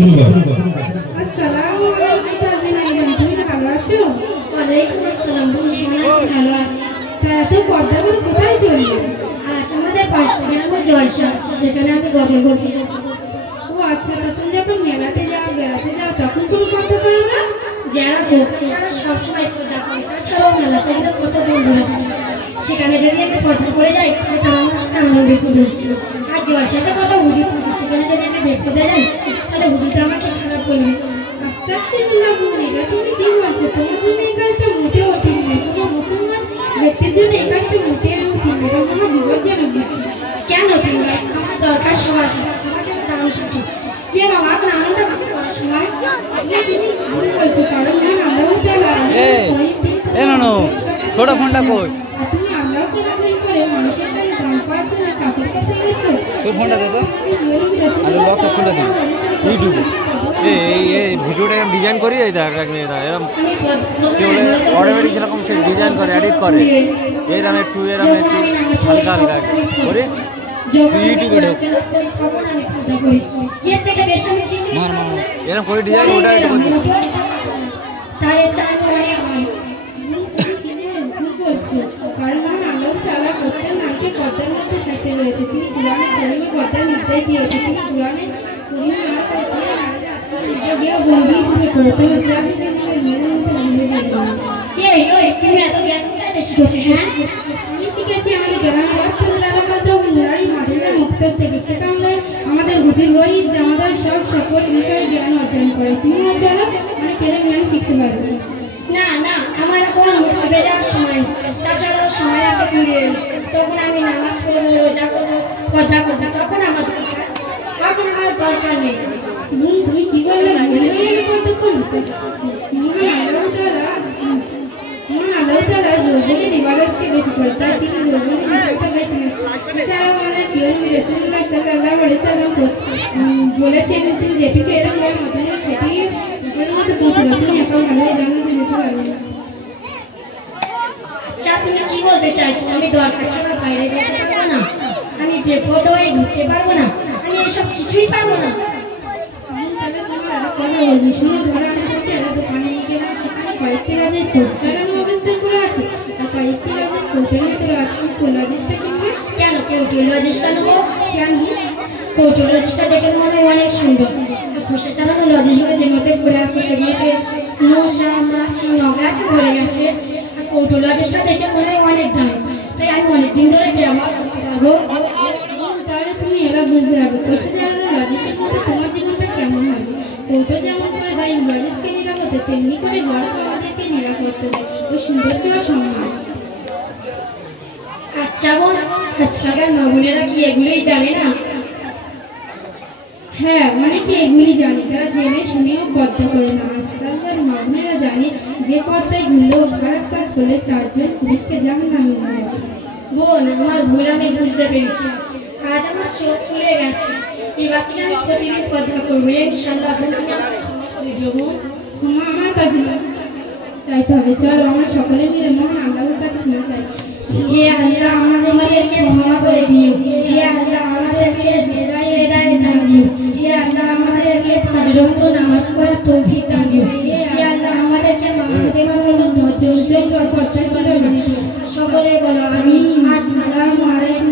শুরু কর। আসসালামু আলাইকুম তাজিনা ইরান, তুমি ভালো আছো? ওয়ালাইকুম আসসালাম, সোনা ভালো আছি। তা এত পর্দা করে কোথায় চললে? আজ আমাদের পাশের গ্রামে জলসা আছে, সেখানে আমি গজল বলতে যাবো। ও আচ্ছা, তা তুমি যখন মেলাতে যাও বেড়াতে যাও তখন কোনো পর্দা করো না? যারা বোকা তারা সবসময় পর্দা করে, তাছাড়াও মেলাতে গেলে কত বন্ধুরা থাকে, সেখানে যদি আমি পর্দা করে যাই তাহলে তারা আমার সাথে আনন্দ করবে। আর জলসাতে কত হুজুর থাকে, সেখানে যদি আমি বেপদে যাই তাহলে হুজুরটা আমাকে খারাপ করবে। আস্তাগফিরুল্লাহ মুনিরা, তুমি কি বলছো? তোমার জন্য এই কাজটা মোটেও ঠিক নয়। কোনো মুসলমান ব্যক্তির জন্য এই কাজটা মোটেও ঠিক নয়, এটা কোনো বিপজ্জনক ব্যাপার। কেন তুমি আমার দরকার সবার আছে, আমার জন্য দাম থাকে। কে বাবা এখন আনন্দ করতে করার সময় তুমি ভুল বলছো, কারণ আমরাও তারা ছোট ফোনটা কই? আর তুমি আমরাও তারা করে মানুষের কাছে দাম পাচ্ছ না, কাপড় কথা বলছো। তোর ফোনটা দে তো, আর লকটা খুলে দিই ইউটিউবে। এই ভিডিওটা এরকম ডিজাইন করি, এই দেখ এরকম কি বলে অটোমেটিক যেরকম সে ডিজাইন করে এডিট করে, এরকম একটু হালকা হালকা করে ইউটিউবে ঢোক মার মার এরকম করে ডিজাইন ওটা একটু করে তাহলে চাই করে ভালো। কারণ আল্লাহ তাআলা প্রত্যেক মানুষকে কর্তার মধ্যে থাকতে রয়েছে। তিনি কুরআনে কারিমে কর্তার নির্দেশ দিয়েছে। তিনি কুরআনে বন্দি করতে তুমি এত জ্ঞান কোথায় শিখেছো? হ্যাঁ আমি শিখেছি আমাদের গ্রামের মাদ্রাসা মুক্তব থেকে। সেটা আমরা আমাদের হুজুর রহিত আমাদের সকল বিষয়ে জ্ঞান অর্জন করে। তুমিও চলো অনেক জ্ঞান শিখতে পারবে। না না, আমার এখন মুক্তবে যাওয়ার সময়, তাছাড়াও সময় আছে পুরের, তখন আমি নামাজ পড়বো, রোজা করবো, কথা করবো, তখন আমার দরকার, এখন আমার দরকার নেই। তুমি কি বললে? আল্লাহ তাআলা যৌবনের ইবাদতকে বেশি করে, তাই তিনি যৌবনের ইবাদতটা বেশি নেন। এছাড়াও আমাদের প্রিয় নবী রাসূলুল্লাহ সাল্লাল্লাহু আলাইহি ওয়াসাল্লাম বলেছেন, তুমি যেটুকু এরকম মধ্যে সেটি এর মধ্যে পৌঁছে যাও, তুমি এখন ভালোই জান্নাতে যেতে পারবে না। আচ্ছা তুমি কি বলতে চাইছো? আমি দরকার ছাড়া বাইরে যেতে পারবো না, আমি বিপদ হয়ে ঘুরতে পারবো না, আমি এসব কিছুই পারবো না। তাহলে তোমার আরো কথা বলবি, শুনে ধরা আমাকে দোকানে নিয়ে গেলাম, সেখানে কয়েকটি রাজের কোটারানো অবস্থান করে আছে, আর কয়েকটি রাজের কোটারের চলে আছে। কোলাজিসটা কিনবে কেন কৌটুলজিসটা নেবো? কেন? কৌটুলজিসটা দেখে মনে হয় অনেক সুন্দর, আর খোসা চালানো লজিসগুলো যে মধ্যে পড়ে আছে সেগুলোতে মশা মাছি নোংরাতে ভরে গেছে, আর কৌটুলজিসটা দেখে মনে হয় অনেক দাম, তাই আমি অনেকদিন ধরে ব্যবহার করতে পারবো। তাহলে তুমি এরা বুঝতে পারবে কোটা চালানো লজিসের মধ্যে তোমার জীবনটা কেমন হবে। কৌটো যেমন করে দেয় লজিসকে নিরাপদে, তেমনি করে ঘর আমাদেরকে নিরাপত্তা দেয় ও সৌন্দর্য ও সম্মান। আচ্ছা বোন, আজকালকার মা বোনেরা কি এগুলোই জানে না? হ্যাঁ, অনেকে এগুলি জানে, যারা জেনে শুনেও পর্দা করে না। আজকালকার মা বোনেরা জানে যে পর্দায় ঘুরলেও খারাপ কাজ করলে 4 জন পুলিশকে জাহান্নামে নিয়ে যাবে। বোন আমার ভুল আমি বুঝতে পেরেছি, আজ আমার চোখ খুলে গেছে, এবার থেকে আমি প্রতিদিন পর্দা করবো ইনশাআল্লাহ। বোন তুমি আমাকে ক্ষমা করে দিও বোন। ক্ষমা আমার কাছে না চাইতে হবে, চলো আমরা সকলে মিলে মহান আল্লাহর কাছে ক্ষমা চাই। হে আল্লাহ আমাদেরকে ক্ষমা করে দিও, হে আল্লাহ আমাদেরকে হেদায়েত দান দিও, হে আল্লাহ আমাদেরকে 5 ওয়াক্ত নামাজ পড়ার তৌফিক দান দিও, হে আল্লাহ আমাদেরকে মানবতার মতো ধৈর্যশীল ও প্রত্যাশাশীল বানিয়ে দিও। সকলে বলো আমিন। আসসালামু আলাইকুম।